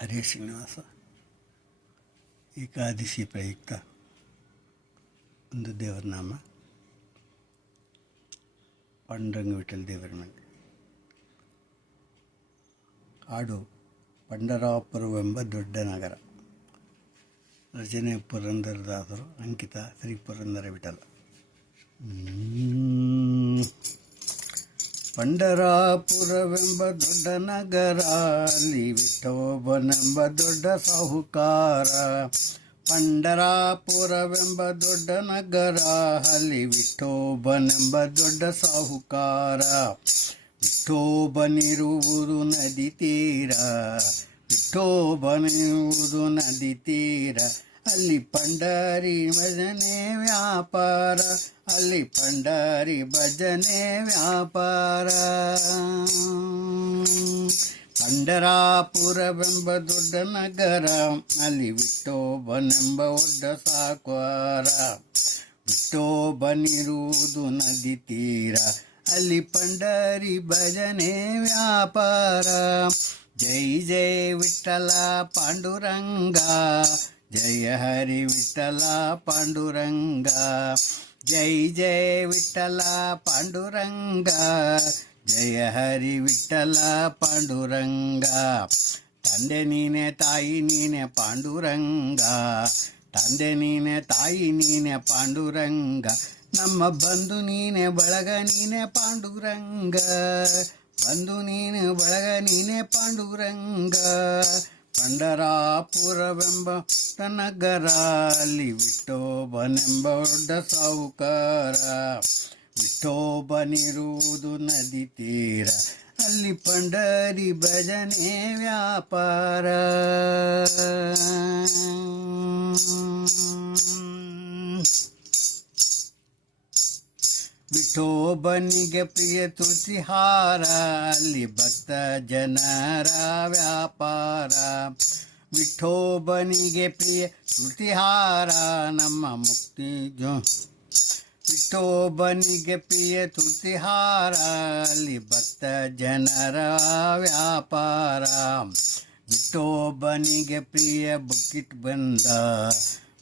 ಹರೇ ಶ್ರೀನಿವಾಸ. ಏಕಾದಶಿ ಪ್ರಯುಕ್ತ ಒಂದು ದೇವರ ನಾಮ ಪಾಂಡುರಂಗ ವಿಠಲ ದೇವರ ಮನೆ. ಹಾಡು ಪಂಡರಾಪುರವೆಂಬ ದೊಡ್ಡ ನಗರ. ರಚನೆ ಪುರಂದರದಾಸರು. ಅಂಕಿತ ಶ್ರೀ ಪುರಂದರ ವಿಠಲ. ಪಂಡರಾಪುರವೆಂಬ ದೊಡ್ಡ ನಗರ, ಅಲ್ಲಿ ವಿಠೋಬನೆಂಬ ದೊಡ್ಡ ಸಾಹುಕಾರ. ಪಂಡರಾಪುರವೆಂಬ ದೊಡ್ಡ ನಗರ, ಅಲ್ಲಿ ವಿಠೋಬನೆಂಬ ದೊಡ್ಡ ಸಾಹುಕಾರ. ವಿಠೋಬನಿರುವುದು ನದಿ ತೀರ, ವಿಠೋಬನಿರುವುದು ನದಿ ತೀರ. ಅಲ್ಲಿ ಪಂಡರಿ ಭಜನೆ ವ್ಯಾಪಾರ, ಅಲ್ಲಿ ಪಂಡರಿ ಭಜನೆ ವ್ಯಾಪಾರ. ಪಂಡರಾಪುರವೆಂಬ ದೊಡ್ಡ ನಗರ, ಅಲ್ಲಿ ವಿಠೋಬನೆಂಬ ದೊಡ್ಡ ಸಾಹುಕಾರ. ವಿಠೋಬನಿರುವುದು ನದಿ ತೀರ, ಅಲ್ಲಿ ಪಂಡರಿ ಭಜನೆ ವ್ಯಾಪಾರ. ಜೈ ಜೈ ವಿಠಲ ಪಾಂಡುರಂಗ, ಜಯ ಹರಿ ವಿಠಲ ಪಾಂಡುರಂಗ. ಜೈ ಜಯ ವಿಠಲ ಪಾಂಡುರಂಗ, ಜಯ ಹರಿ ವಿಠಲ ಪಾಂಡುರಂಗ. ತಂದೆ ನೀನೆ ತಾಯಿ ನೀನೆ ಪಾಂಡುರಂಗ, ತಂದೆ ನೀನೆ ತಾಯಿ ನೀನೆ ಪಾಂಡುರಂಗ. ನಮ್ಮ ಬಂಧು ನೀನೆ ಬಳಗ ನೀನೆ ಪಾಂಡುರಂಗ, ಬಂಧು ನೀನೆ ಬಳಗ ನೀನೆ ಪಾಂಡುರಂಗ. ಪಂಡರಾಪುರವೆಂಬ ನಗರ, ಅಲ್ಲಿ ವಿಠೋಬನೆಂಬ ದೊಡ್ಡ ಸಾಹುಕಾರ. ವಿಠೋಬನಿರುವುದು ನದಿ ತೀರ, ಅಲ್ಲಿ ಪಂಡರಿ ಭಜನೆ ವ್ಯಾಪಾರ. ವಿಠೋಬನಿಗೆ ಪ್ರಿಯ ತುಳಸಿಹಾರ, ಅಲ್ಲಿ ಭಕ್ತ ಜನರ ವ್ಯಾಪಾರ. ವಿಠೋಬನಿಗೆ ಪ್ರಿಯ ತುಳಸಿಹಾರ, ನಮ್ಮ ಮುಕ್ತಿ ವಿಠೋಬನಿಗೆ ಪ್ರಿಯ ತುಳಸಿಹಾರ, ಅಲ್ಲಿ ಭಕ್ತ ಜನರ ವ್ಯಾಪಾರ. ವಿಠೋಬನಿಗೆ ಪ್ರಿಯ ಬುಕ್ಕಿಟ್ ಬಂದ,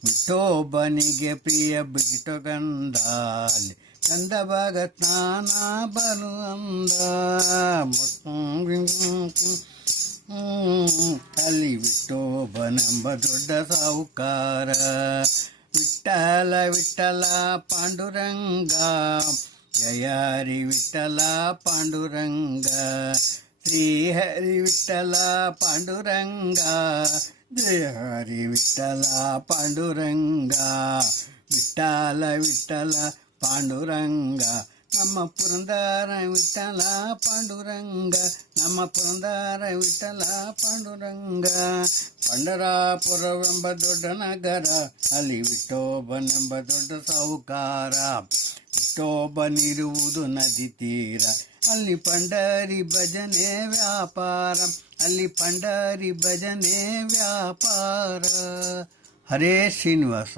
ವಿಠೋಬನಿಗೆ ಪ್ರಿಯ ಬುಕ್ಕಿಟ್ ಗಂಧ. ಅಲ್ಲಿ ಕಂದ ಭಾಗ ಸ್ನಾನ ಬಲು ಅಂದ, ಅಲ್ಲಿ ವಿಠೋಬನೆಂಬ ದೊಡ್ಡ ಸಾಹುಕಾರ. ವಿಠಲ ವಿಠಲ ಪಾಂಡುರಂಗ, ಜಯ ಹರಿ ವಿಠಲ ಪಾಂಡುರಂಗ. ಶ್ರೀ ಹರಿ ವಿಠಲ ಪಾಂಡುರಂಗ, ಜಯ ಹರಿ ವಿಠಲ ಪಾಂಡುರಂಗ. ವಿಠಲ ವಿಠಲ ಪಾಂಡುರಂಗ, ನಮ್ಮ ಪುರಂದರ ವಿಠಲ ಪಾಂಡುರಂಗ, ನಮ್ಮ ಪುರಂದರ ವಿಠಲ ಪಾಂಡುರಂಗ. ಪಂಡರಾಪುರವೆಂಬ ದೊಡ್ಡ ನಗರ, ಅಲ್ಲಿ ವಿಠೋಬನೆಂಬ ದೊಡ್ಡ ಸಾಹುಕಾರ. ವಿಠೋಬನಿರುವುದು ನದಿ ತೀರ, ಅಲ್ಲಿ ಪಂಡರಿ ಭಜನೆ ವ್ಯಾಪಾರ, ಅಲ್ಲಿ ಪಂಡರಿ ಭಜನೆ ವ್ಯಾಪಾರ. ಹರೇ ಶ್ರೀನಿವಾಸ.